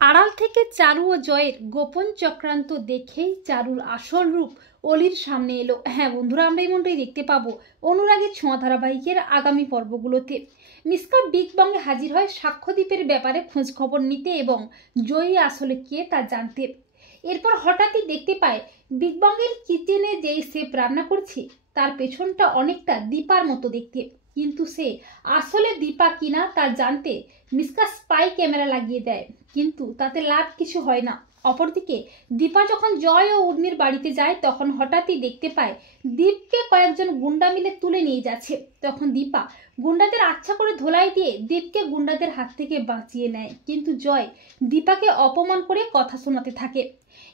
আড়াল থেকে চারু ও জয়ের গোপন চক্রান্ত দেখেই চারুর আসল রূপ অলির সামনে এলো। হ্যাঁ বন্ধুরা, আমরা এমনটাই দেখতে পাবো অনুরাগের ছোঁয়া ধারাবাহিকের আগামী পর্বগুলোতে। মিসকা বিগ বংয়ে হাজির হয় সাক্ষ্যদ্বীপের ব্যাপারে খোঁজ খবর নিতে এবং জয়ী আসলে কে তা জানতে। এরপর হঠাৎই দেখতে পায় বিগ বংয়ের কিচেনে যেই শেফ রান্না করছে তার পেছনটা অনেকটা দীপার মতো দেখতে, কিন্তু সে আসলে দীপা কিনা তা জানতে মিসকা স্পাই ক্যামেরা লাগিয়ে দেয়, কিন্তু তাতে লাভ কিছু হয় না। অপরদিকে দীপা যখন জয় ও উর্মির বাড়িতে যায় তখন হঠাৎই দেখতে পায় দীপকে কয়েকজন গুন্ডা মিলে তুলে নিয়ে যাচ্ছে। তখন দীপা গুন্ডাদের আচ্ছা করে ধোলাই দিয়ে দীপকে গুন্ডাদের হাত থেকে বাঁচিয়ে নেয়, কিন্তু জয় দীপাকে অপমান করে কথা শোনাতে থাকে।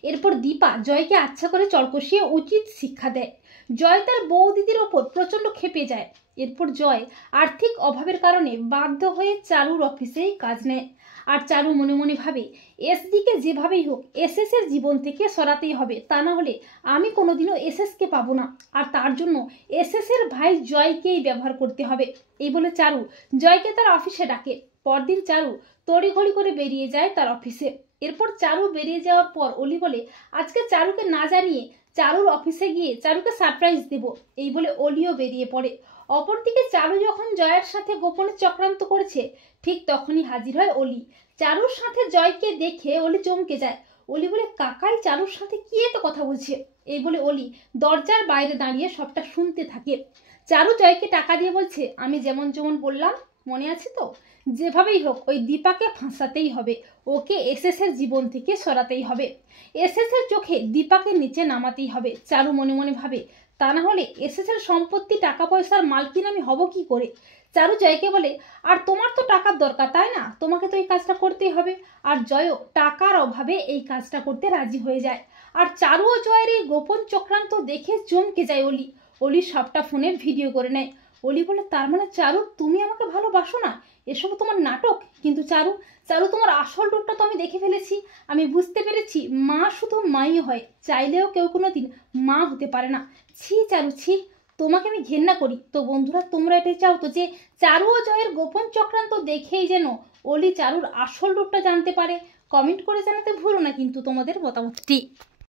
এরপর দীপা জয়কে আচ্ছা করে চড় কষিয়ে উচিত শিক্ষা দেয়। জয় তার বৌদিদির ওপর প্রচন্ড ক্ষেপে যায়। এরপর জয় আর্থিক অভাবের কারণে বাধ্য হয়ে চারুর অফিসেই কাজ নেয়। আর চারু মনে মনে ভাবে এসডিকে যেভাবেই হোক এসএস এর জীবন থেকে সরাতেই হবে, তা না হলে আমি কোনোদিনও এসএসকে পাবো না, আর তার জন্য এসএস এর ভাই জয়কেই ব্যবহার করতে হবে। এই বলে চারু জয়কে তার অফিসে ডাকে। পরদিন চারু তড়িঘড়ি করে বেরিয়ে যায় তার অফিসে। এরপর চারু বেরিয়ে যাওয়ার পর অলি বলে আজকে চারুকে না জানিয়ে চারুর অফিসে গিয়ে চারুকে সারপ্রাইজ দেব, এই বলে অলিও বেরিয়ে পড়ে। অপরদিকে চারু যখন জয়ের সাথে গোপনে চক্রান্ত করেছে ঠিক তখনই হাজির হয় অলি। চারুর সাথে জয়কে দেখে অলি চমকে যায়। অলি বলে কাকাই চারুর সাথে কি এত কথা বলছে, এই বলে অলি দরজার বাইরে দাঁড়িয়ে সবটা শুনতে থাকে। চারু জয়কে টাকা দিয়ে বলছে আমি যেমন যেমন বললাম মনে আছে তো, যেভাবেই হোক ওই দীপাকে ফাঁসাতেই হবে, ওকে এসএস এর জীবন থেকে সরাতেই হবে, এসএস এর চোখে দীপাকে নিচে নামাতেই হবে। চারু মনে মনে ভাবে তা না হলে এসএস এর সম্পত্তি টাকা পয়সার মালকিন আমি হব কি করে। চারু জয়কে বলে আর তোমার তো টাকার দরকার তাই না, তোমাকে তো এই কাজটা করতেই হবে। আর জয়ও টাকার অভাবে এই কাজটা করতে রাজি হয়ে যায়। আর চারু ও জয়ের এই গোপন চক্রান্ত দেখে চমকে যায় অলি। অলি সবটা ফোনে ভিডিও করে নেয়। অলি বলে তার মানে চারু তুমি আমাকে ভালোবাসো না, এসব তোমার নাটক। কিন্তু চারু চারু তোমার আসল রূপটা তো আমি দেখে ফেলেছি, আমি বুঝতে পেরেছি মা শুধু মাই হয়, চাইলেও কেউ কোনোদিন মা হতে পারে না। ছি চারু ছি, তোমাকে আমি ঘেন্না করি। তো বন্ধুরা তোমরা এটাই চাও তো যে চারু ও জয়ের গোপন চক্রান্ত দেখেই যেন অলি চারুর আসল রূপটা জানতে পারে? কমেন্ট করে জানাতে ভুলো না কিন্তু তোমাদের মতামতটি।